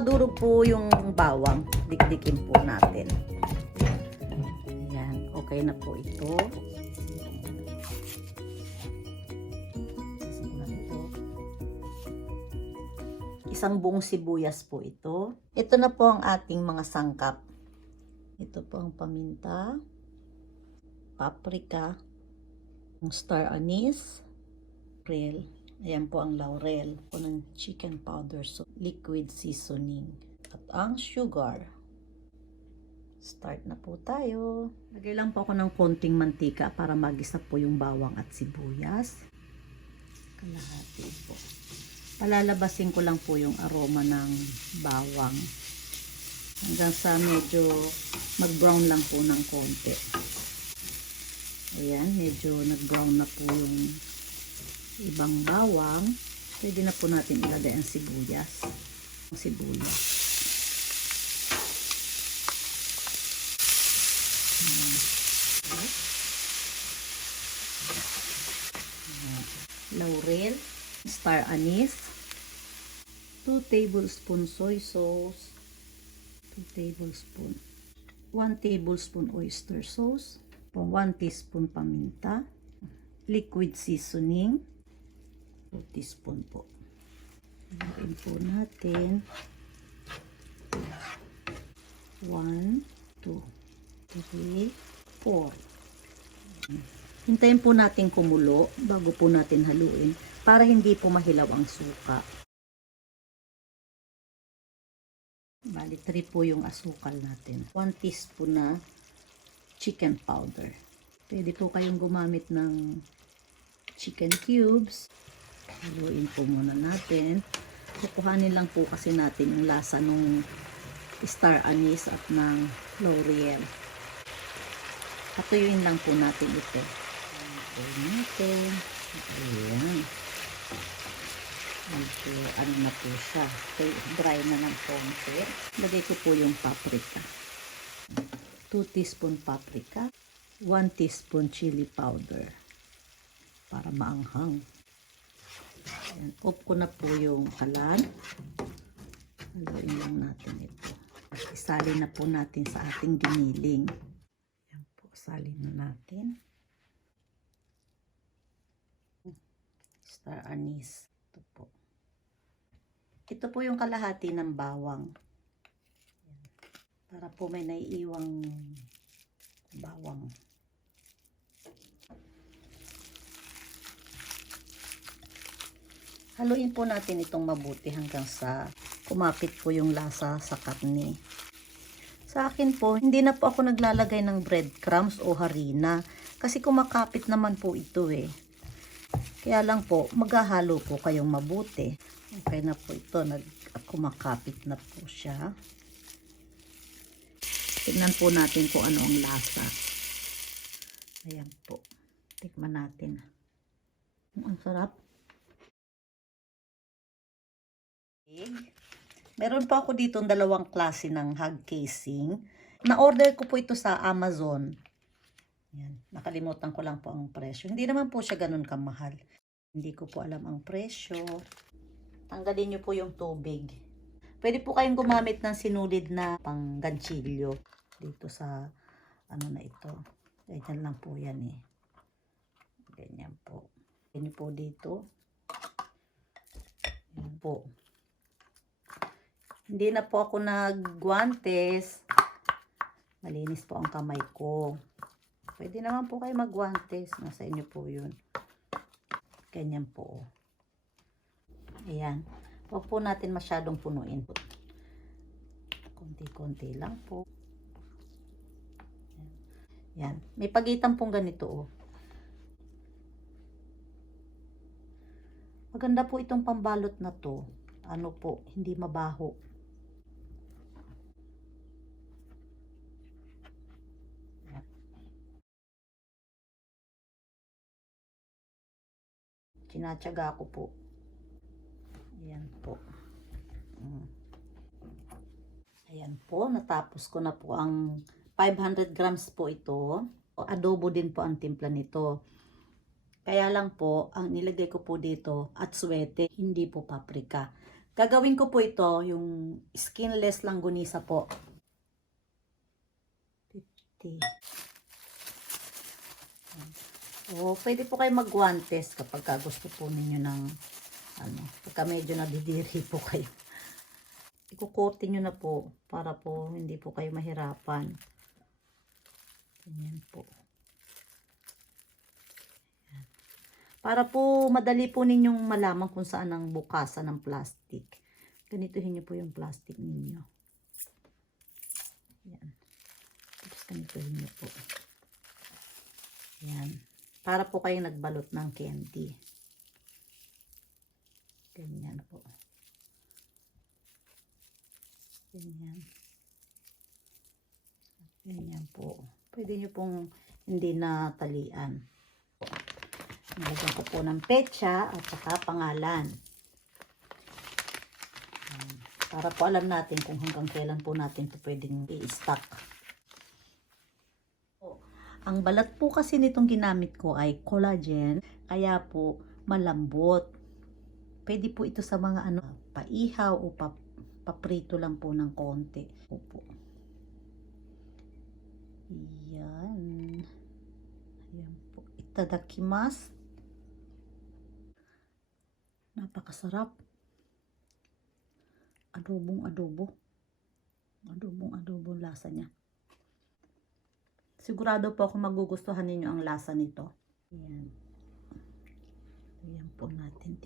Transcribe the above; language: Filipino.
madurog po yung bawang, dikdikin po natin. Yan, okay na po ito. Isang buong sibuyas po ito. Ito na po ang ating mga sangkap. Ito po ang paminta, paprika, ang star anise, laurel. Ayan po ang laurel po ng chicken powder, so liquid seasoning. At ang sugar. Start na po tayo. Lagay lang po ako ng konting mantika para magisa po yung bawang at sibuyas. Kalahati po. Palalabasin ko lang po yung aroma ng bawang. Hanggang sa medyo mag-brown lang po ng konti. Ayan, medyo nag-brown na po yung ibang bawang. Pwede na po natin ilagay ang sibuyas. Ang sibuyas. Laurel, star anise, 2 tablespoon soy sauce, 2 tablespoon, 1 tablespoon oyster sauce, 1 teaspoon paminta, liquid seasoning, 2 teaspoon po. Ilagay po natin 1, 2, 3, 4. Hintayin po natin kumulo bago po natin haluin para hindi po mahilaw ang suka. Bali 3 po yung asukal natin. 1 teaspoon na chicken powder. Pwede po kayong gumamit ng chicken cubes. Haluin po muna natin. Kukuhanin lang po kasi natin yung lasa ng star anise at ng laurel. Patuyuin lang po natin ito. Natin. Ayan. Ano na po siya. Dry na ng konti. Lagay ko po yung paprika. 2 teaspoon paprika. 1 teaspoon chili powder. Para maanghang. Ayan. Off ko na po yung kalan. Haluin lang natin ito. Isalin na po natin sa ating giniling. Ayan po. Salin na natin. Star anise. Ito po. Ito po yung kalahati ng bawang. Para po may naiiwang bawang. Haluin po natin itong mabuti hanggang sa kumapit po yung lasa sa karne. Sa akin po, hindi na po ako naglalagay ng breadcrumbs o harina kasi kumakapit naman po ito eh. Kaya lang po, maghahalo po kayong mabuti. Okay na po ito. Kumakapit na po siya. Tignan po natin kung ano ang lasa. Ayan po. Tikman natin. Ang sarap. Okay. Meron po ako dito dalawang klase ng hog casing. Na-order ko po ito sa Amazon. Yan. Nakalimutan ko lang po ang presyo. Hindi naman po siya ganun kamahal. Hindi ko po alam ang presyo. Tanggalin nyo po yung tubig. Pwede po kayong gumamit ng sinulid na pangganchilyo. Dito sa ano na ito. Ganyan lang po yan eh. Ganyan po. Ganyan po dito. Yan po. Hindi na po ako nagguantes. Malinis po ang kamay ko. Pwede naman po kayo magguantes. Nasa inyo po yun. Ganyan po. Ayan. Huwag po natin masyadong punuin po. Konti-konti lang po. Ayan. May pagitan pong ganito oh. Maganda po itong pambalot na to. Ano po, hindi mabaho. Tinatsaga ko po. Ayan po. Ayan po. Natapos ko na po ang 500 grams po ito. Adobo din po ang timpla nito. Kaya lang po, ang nilagay ko po dito at suwete, hindi po paprika. Gagawin ko po ito, yung skinless langganisa po. 50. O, pwede po kayo mag-guantes kapag gusto po ninyo ng, pagka medyo nadidiri po kayo. Ikukote nyo na po, para po hindi po kayo mahirapan. Ganyan po. Para po madali po ninyong malaman kung saan ang bukasan ng plastic. Ganituhin niyo po yung plastic ninyo. Yan. Tapos ganituhin niyo po. Yan. Para po kayong nagbalot ng candy. Ganyan po. Ganyan. Ganyan po. Pwede niyo pong hindi na talian. Nilagyan ko po ng petsa at saka pangalan. Para po alam natin kung hanggang kailan po natin ito pwedeng i-stock. Ang balat po kasi nitong ginamit ko ay collagen, kaya po malambot. Pwede po ito sa mga paihaw o paprito lang po ng konti. Opo. Yan. Ayan po. Itadakimasu. Napakasarap. Adobong-adobo. Adobong-adobo lasa niya. Sigurado po ako magugustuhan ninyo ang lasa nito. Ayan. Ayan po natin.